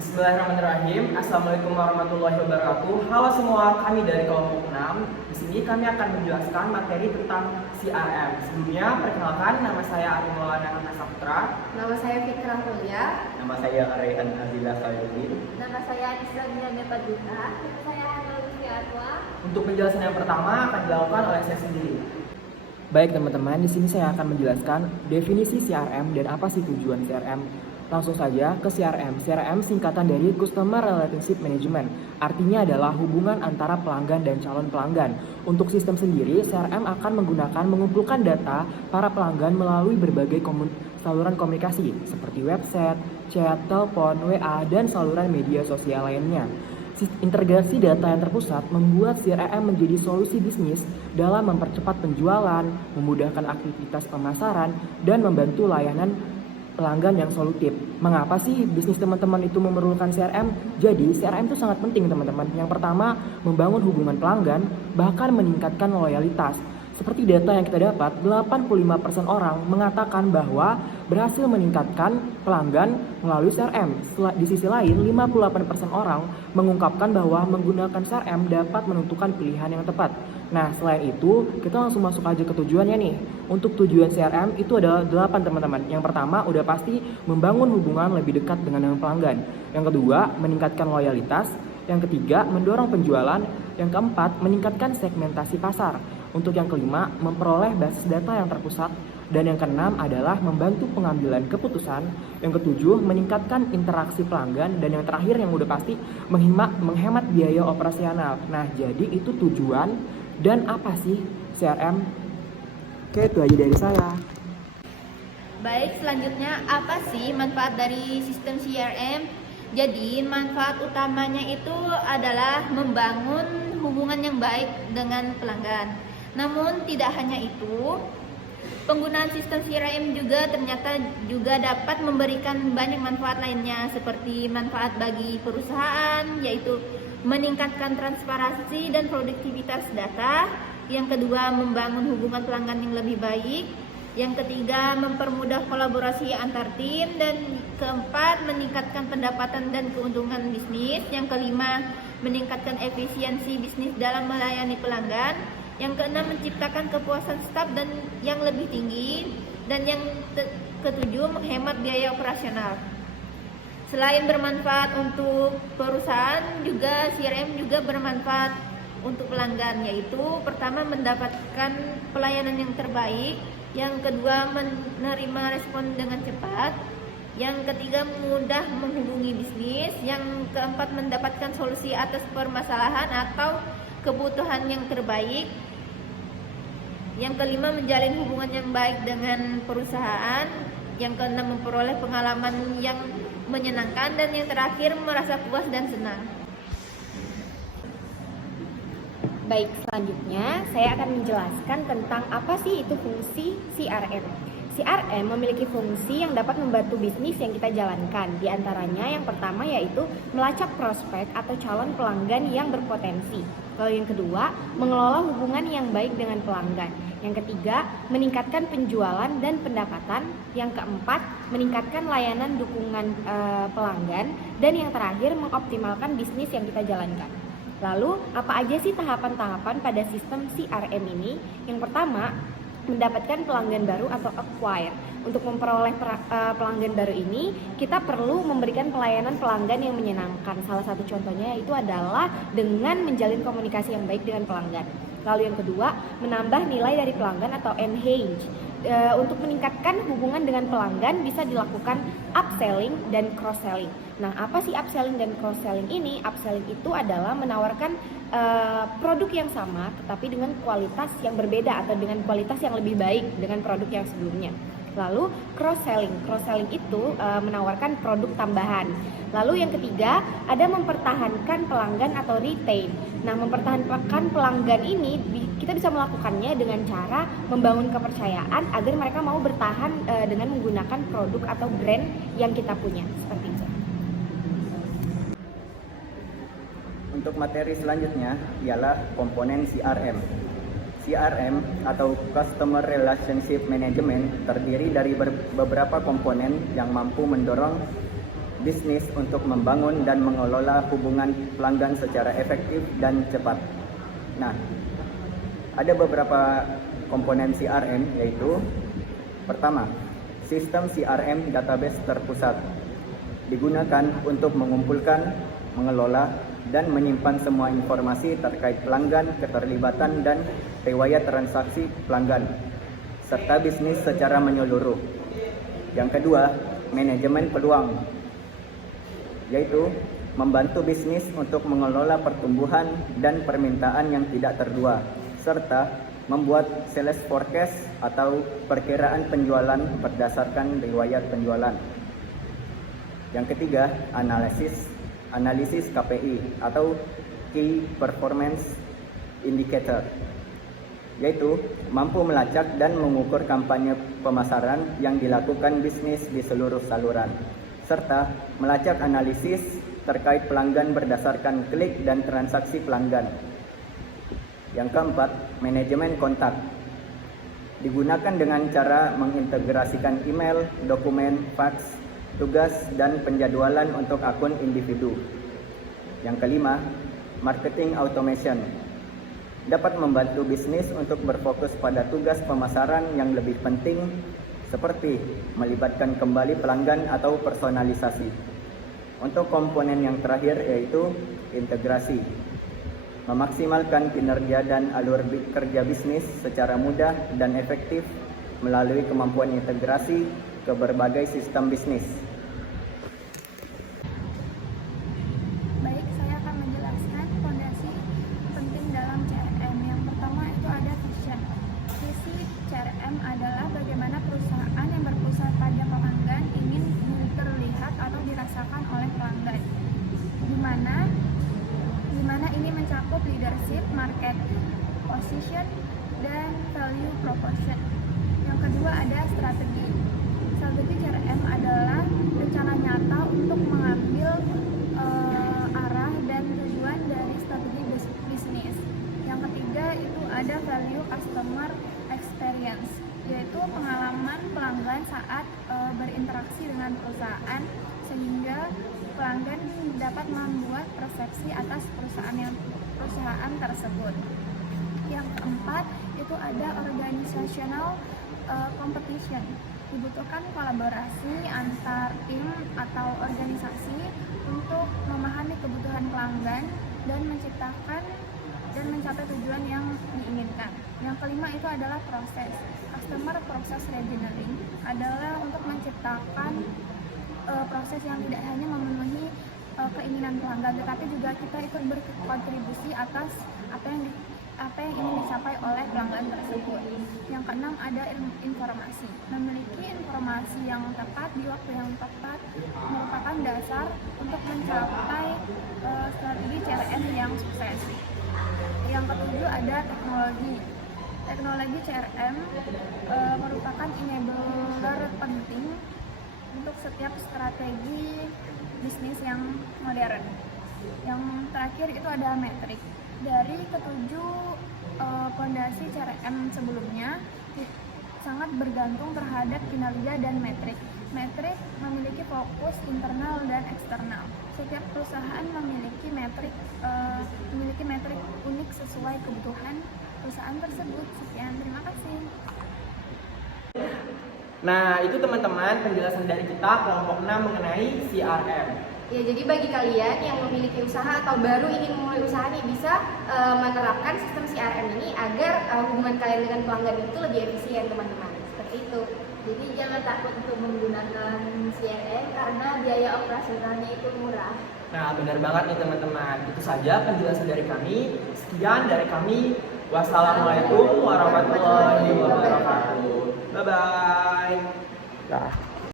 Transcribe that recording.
Bismillahirrahmanirrahim. Assalamualaikum warahmatullahi wabarakatuh. Halo semua, kami dari kelompok 6. Di sini kami akan menjelaskan materi tentang CRM. Sebelumnya, perkenalkan, nama saya Ari Maulana Hana Saputra. Nama saya Fitra Mulia. Nama saya Rayhan Azila Khairuddin. Nama saya Anissa Diana Paduka. Nama saya Hana Lutfi Atwa. Untuk penjelasan yang pertama akan dilakukan oleh saya sendiri. Baik teman-teman, di sini saya akan menjelaskan definisi CRM dan apa sih tujuan CRM. Langsung saja ke CRM. CRM singkatan dari Customer Relationship Management. Artinya adalah hubungan antara pelanggan dan calon pelanggan. Untuk sistem sendiri, CRM akan mengumpulkan data para pelanggan melalui berbagai saluran komunikasi seperti website, chat, telepon, WA, dan saluran media sosial lainnya. Integrasi data yang terpusat membuat CRM menjadi solusi bisnis dalam mempercepat penjualan, memudahkan aktivitas pemasaran, dan membantu layanan pelanggan yang solutif. Mengapa sih bisnis teman-teman itu memerlukan CRM? Jadi CRM itu sangat penting teman-teman. Yang pertama, membangun hubungan pelanggan, bahkan meningkatkan loyalitas. Seperti data yang kita dapat, 85% orang mengatakan bahwa berhasil meningkatkan pelanggan melalui CRM. Di sisi lain, 58% orang mengungkapkan bahwa menggunakan CRM dapat menentukan pilihan yang tepat. Nah, selain itu, kita langsung masuk aja ke tujuannya nih. Untuk tujuan CRM itu adalah 8 teman-teman. Yang pertama, udah pasti membangun hubungan lebih dekat dengan pelanggan. Yang kedua, meningkatkan loyalitas. Yang ketiga, mendorong penjualan. Yang keempat, meningkatkan segmentasi pasar. Untuk yang kelima, memperoleh basis data yang terpusat. Dan yang keenam adalah membantu pengambilan keputusan. Yang ketujuh, meningkatkan interaksi pelanggan. Dan yang terakhir yang udah pasti, menghemat biaya operasional. Nah, jadi itu tujuan dan apa sih CRM? Oke, itu aja dari saya. Baik, selanjutnya apa sih manfaat dari sistem CRM? Jadi, manfaat utamanya itu adalah membangun hubungan yang baik dengan pelanggan. Namun tidak hanya itu, penggunaan sistem CRM ternyata juga dapat memberikan banyak manfaat lainnya, seperti manfaat bagi perusahaan, yaitu meningkatkan transparansi dan produktivitas data. Yang kedua, membangun hubungan pelanggan yang lebih baik. Yang ketiga, mempermudah kolaborasi antar tim. Dan keempat, meningkatkan pendapatan dan keuntungan bisnis. Yang kelima, meningkatkan efisiensi bisnis dalam melayani pelanggan. Yang keenam, menciptakan kepuasan staf dan yang lebih tinggi. Dan yang ketujuh, menghemat biaya operasional. Selain bermanfaat untuk perusahaan, CRM juga bermanfaat untuk pelanggan, yaitu pertama, mendapatkan pelayanan yang terbaik. Yang kedua, menerima respon dengan cepat. Yang ketiga, mudah menghubungi bisnis. Yang keempat, mendapatkan solusi atas permasalahan atau kebutuhan yang terbaik. Yang kelima, menjalin hubungan yang baik dengan perusahaan. Yang keenam, memperoleh pengalaman yang menyenangkan. Dan yang terakhir, merasa puas dan senang. Baik, selanjutnya saya akan menjelaskan tentang apa sih itu fungsi CRM. CRM memiliki fungsi yang dapat membantu bisnis yang kita jalankan. Di antaranya yang pertama yaitu melacak prospek atau calon pelanggan yang berpotensi. Lalu yang kedua, mengelola hubungan yang baik dengan pelanggan. Yang ketiga, meningkatkan penjualan dan pendapatan. Yang keempat, meningkatkan layanan dukungan pelanggan. Dan yang terakhir, mengoptimalkan bisnis yang kita jalankan. Lalu, apa aja sih tahapan-tahapan pada sistem CRM ini? Yang pertama, mendapatkan pelanggan baru atau acquire. Untuk memperoleh pelanggan baru ini, kita perlu memberikan pelayanan pelanggan yang menyenangkan. Salah satu contohnya itu adalah dengan menjalin komunikasi yang baik dengan pelanggan. Lalu yang kedua, menambah nilai dari pelanggan atau enhance. Untuk meningkatkan hubungan dengan pelanggan bisa dilakukan upselling dan cross-selling. Nah, apa sih upselling dan cross-selling ini? Upselling itu adalah menawarkan produk yang sama tetapi dengan kualitas yang berbeda atau dengan kualitas yang lebih baik dengan produk yang sebelumnya. Lalu cross-selling itu menawarkan produk tambahan. Lalu yang ketiga, ada mempertahankan pelanggan atau retain. Nah, mempertahankan pelanggan ini kita bisa melakukannya dengan cara membangun kepercayaan agar mereka mau bertahan dengan menggunakan produk atau brand yang kita punya, seperti itu. Untuk materi selanjutnya ialah komponen CRM. CRM atau Customer Relationship Management terdiri dari beberapa komponen yang mampu mendorong bisnis untuk membangun dan mengelola hubungan pelanggan secara efektif dan cepat. Nah, ada beberapa komponen CRM, yaitu pertama, sistem CRM database terpusat digunakan untuk mengumpulkan, mengelola, dan menyimpan semua informasi terkait pelanggan, keterlibatan, dan riwayat transaksi pelanggan, serta bisnis secara menyeluruh. Yang kedua, manajemen peluang, yaitu membantu bisnis untuk mengelola pertumbuhan dan permintaan yang tidak terdua, serta membuat sales forecast atau perkiraan penjualan berdasarkan riwayat penjualan. Yang ketiga, analisis KPI atau Key Performance Indicator, yaitu mampu melacak dan mengukur kampanye pemasaran yang dilakukan bisnis di seluruh saluran, serta melacak analisis terkait pelanggan berdasarkan klik dan transaksi pelanggan. Yang keempat, manajemen kontak, digunakan dengan cara mengintegrasikan email, dokumen, fax, tugas, dan penjadwalan untuk akun individu. Yang kelima, marketing automation, dapat membantu bisnis untuk berfokus pada tugas pemasaran yang lebih penting, seperti melibatkan kembali pelanggan atau personalisasi. Untuk komponen yang terakhir, yaitu integrasi, memaksimalkan kinerja dan alur kerja bisnis secara mudah dan efektif melalui kemampuan integrasi ke berbagai sistem bisnis. Baik, saya akan menjelaskan fondasi penting dalam CRM. Yang pertama itu ada vision. Visi CRM adalah bagaimana perusahaan yang berpusat pada pelanggan ingin terlihat atau dirasakan oleh pelanggan. Di mana ini mencakup leadership, market position, dan value proposition. Yang kedua ada strategi. Strategi CRM adalah rencana nyata untuk mengambil arah dan tujuan dari strategi bisnis. Yang ketiga itu ada value customer experience, yaitu pengalaman pelanggan saat berinteraksi dengan perusahaan, sehingga pelanggan dapat membuat persepsi atas perusahaan tersebut. Yang keempat itu ada organizational competition. Dibutuhkan kolaborasi antar tim atau organisasi untuk memahami kebutuhan pelanggan dan menciptakan dan mencapai tujuan yang diinginkan. Yang kelima itu adalah proses. Customer process engineering adalah untuk menciptakan proses yang tidak hanya memenuhi keinginan pelanggan, tetapi juga kita ikut berkontribusi atas apa yang ingin dicapai oleh pelanggan tersebut. Yang keenam ada informasi. Memiliki informasi yang tepat di waktu yang tepat merupakan dasar untuk mencapai strategi CRM yang sukses. Yang ketujuh ada teknologi. Teknologi CRM merupakan enabler penting untuk setiap strategi bisnis yang modern. Yang terakhir itu ada metrik. Dari ketujuh fondasi CRM sebelumnya sangat bergantung terhadap kinerja dan metrik. Metrik memiliki fokus internal dan eksternal. Setiap perusahaan memiliki metrik unik sesuai kebutuhan perusahaan tersebut. Sekian, terima kasih. Nah, itu teman-teman penjelasan dari kita kelompok 6 mengenai CRM. Ya, jadi bagi kalian yang memiliki usaha atau baru ingin memulai usaha nih, bisa menerapkan sistem CRM ini agar hubungan kalian dengan pelanggan itu lebih efisien, teman-teman. Seperti itu. Jadi jangan takut untuk menggunakan CRM karena biaya operasionalnya itu murah. Nah, benar banget nih teman-teman. Itu saja penjelasan dari kami. Sekian dari kami. Wassalamualaikum warahmatullahi wabarakatuh. Bye-bye.